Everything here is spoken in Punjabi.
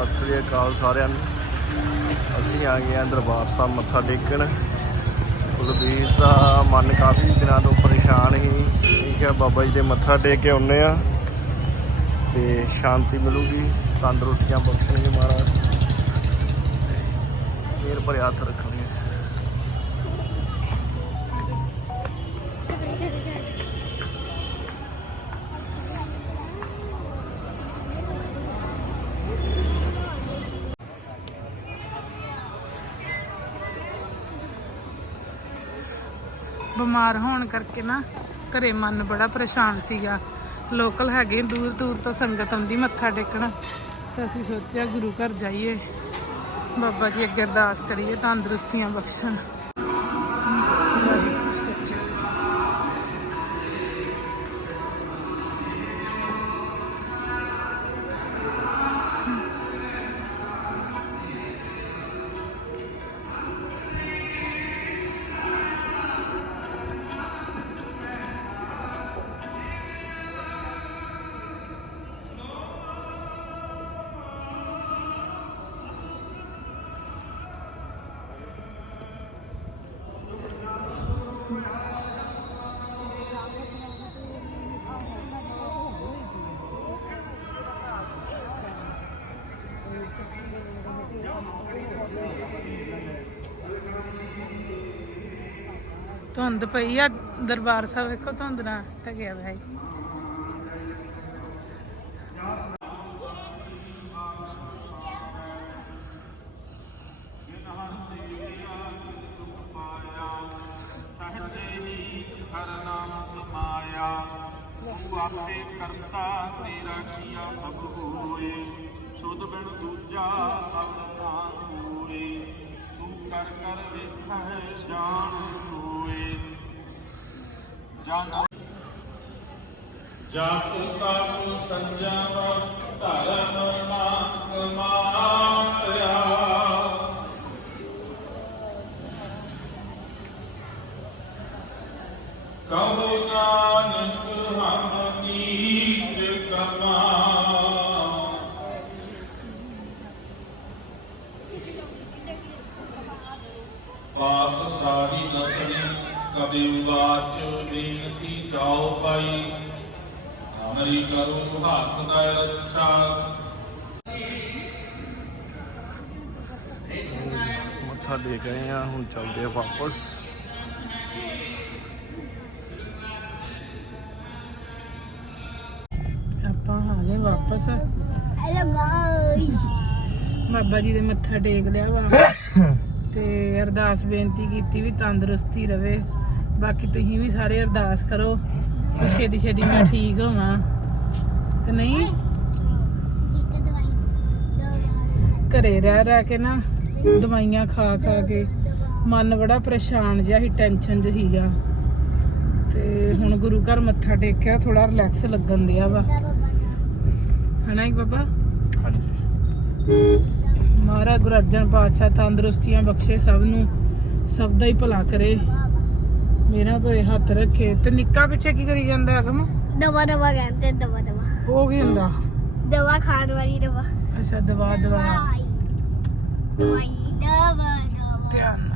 ਸਤਿ ਸ੍ਰੀ ਅਕਾਲ ਸਾਰਿਆਂ ਨੂੰ। ਅਸੀਂ ਆ ਗਏ ਆ ਦਰਬਾਰ ਸਾਹਿਬ ਮੱਥਾ ਟੇਕਣ। ਕੁਲਬੀਰ ਦਾ ਮਨ ਕਾਫੀ ਦਿਨਾਂ ਤੋਂ ਪਰੇਸ਼ਾਨ ਸੀ ਅਸੀਂ ਕਿਹਾ ਬਾਬਾ ਜੀ ਦੇ ਮੱਥਾ ਟੇਕ ਕੇ ਆਉਨੇ ਆ ਤੇ ਸ਼ਾਂਤੀ ਮਿਲੂਗੀ, ਤੰਦਰੁਸਤੀਆਂ ਬਖਸ਼ਣਗੇ ਮਹਾਰਾਜ। ਫੇਰ ਭਰੇ ਹੱਥ ਰੱਖਣਗੇ ਬਿਮਾਰ ਹੋਣ ਕਰਕੇ ਨਾ ਘਰੇ ਮਨ ਬੜਾ ਪਰੇਸ਼ਾਨ ਸੀਗਾ। ਲੋਕਲ ਹੈਗੇ ਦੂਰ ਦੂਰ ਤੋਂ ਸੰਗਤ ਆਉਂਦੀ ਮੱਥਾ ਟੇਕਣ। ਤੇ ਅਸੀਂ ਸੋਚਿਆ ਗੁਰੂ ਘਰ ਜਾਈਏ। ਬਾਬਾ ਜੀ ਅੱਗੇ ਅਰਦਾਸ ਕਰੀਏ, ਤੰਦਰੁਸਤੀਆਂ ਬਖਸ਼ਣ। ਧੁੰਦ ਪਈ ਆ, ਦਰਬਾਰ ਸਾਹਿਬ ਵੇਖੋ ਧੁੰਦ ਨਾਲ ਢਕਿਆ ਹੋਇਆ ਹੈ। ਆਪੇ ਕਰਤਾ ਤੇਰਾ ਕੀਆ ਸਭ ਹੋਏ, ਸੁਧ ਬਿਨ ਦੂਜਾ ਸਭ ਨਾ ਹੋਏ ਕਰ ਕਰ ਵੇਖੈ ਜਾਣ ਹੋਏ ਜਨ ਜਪ ਤਪ ਸੰਜਮ ਧਰਮ ਨਾਮ ਮਾਇਆ ਕਹੋ ਨਾਨਕ ਪਾਪ ਸਾਰੀ ਨਸਣੀ ਕਬੀ ਵਾਚ ਬੇਨਤੀ ਜਾਓ ਪਾਈ ਹਮਰੀ ਕਰੋ ਹੱਥ ਦਾ ਰੱਛਾ ਮੱਥਾ ਟੇਕ ਆਏ ਆ ਹੁਣ ਚੱਲਦੇ ਆ ਵਾਪਸ। ਆਪਾਂ ਹਾਲੇ ਵਾਪਸ। ਬਾਬਾ ਜੀ ਦੇ ਮੱਥਾ ਟੇਕ ਲਿਆ ਵਾ। ਤੇ ਅਰਦਾਸ ਬੇਨਤੀ ਕੀਤੀ ਵੀ ਤੰਦਰੁਸਤੀ ਰਵੇ। ਬਾਕੀ ਤੁਸੀਂ ਵੀ ਸਾਰੇ ਅਰਦਾਸ ਕਰੋ ਕਿ ਛੇਤੀ ਛੇਤੀ ਮੈਂ ਠੀਕ ਹੋਵਾਂ। ਤੇ ਨਹੀਂ? ਘਰੇ ਰਹਿ ਰਹਿ ਕੇ ਨਾ ਦਵਾਈਆਂ ਖਾ ਖਾ ਕੇ ਮਨ ਬੜਾ ਪਰੇਸ਼ਾਨ ਜਿਹਾ ਸੀ ਟੈਨਸ਼ਨ 'ਚ ਸੀਗਾ। ਤੇ ਹੁਣ ਗੁਰੂ ਘਰ ਮੱਥਾ ਟੇਕਿਆ ਥੋੜਾ ਰਿਲੈਕਸ ਲੱਗਣ ਦਿਆ ਵਾ। ਹਨਾ ਜੀ ਬਾਬਾ? ਹਾਂਜੀ। ਮਹਾਰਾਜ ਗੁਰੂ ਅਰਜਨ ਪਾਤਸ਼ਾਹ ਤੰਦਰੁਸਤੀਆਂ ਬਖਸ਼ੇ ਸਭ ਨੂੰ ਸਭ ਦਾ ਹੀ ਭਲਾ ਕਰੇ। ਮੇਰਾ ਭਰੇ ਹੱਥ ਰੱਖੇ ਤੇ ਨਿੱਕਾ ਪਿੱਛੇ ਕੀ ਕਰੀ ਜਾਂਦਾ ਅਗਮ? ਦਵਾ ਦਵਾ ਕਹਿੰਦੇ ਦਵਾ ਦਵਾ। ਉਹ ਕੀ ਹੁੰਦਾ? ਦਵਾ ਖਾਣ ਵਾਲੀ ਦਵਾ। ਅੱਛਾ ਦਵਾ ਦਵਾ। ਦਵਾ ਦਵਾ। ਧਿਆਨ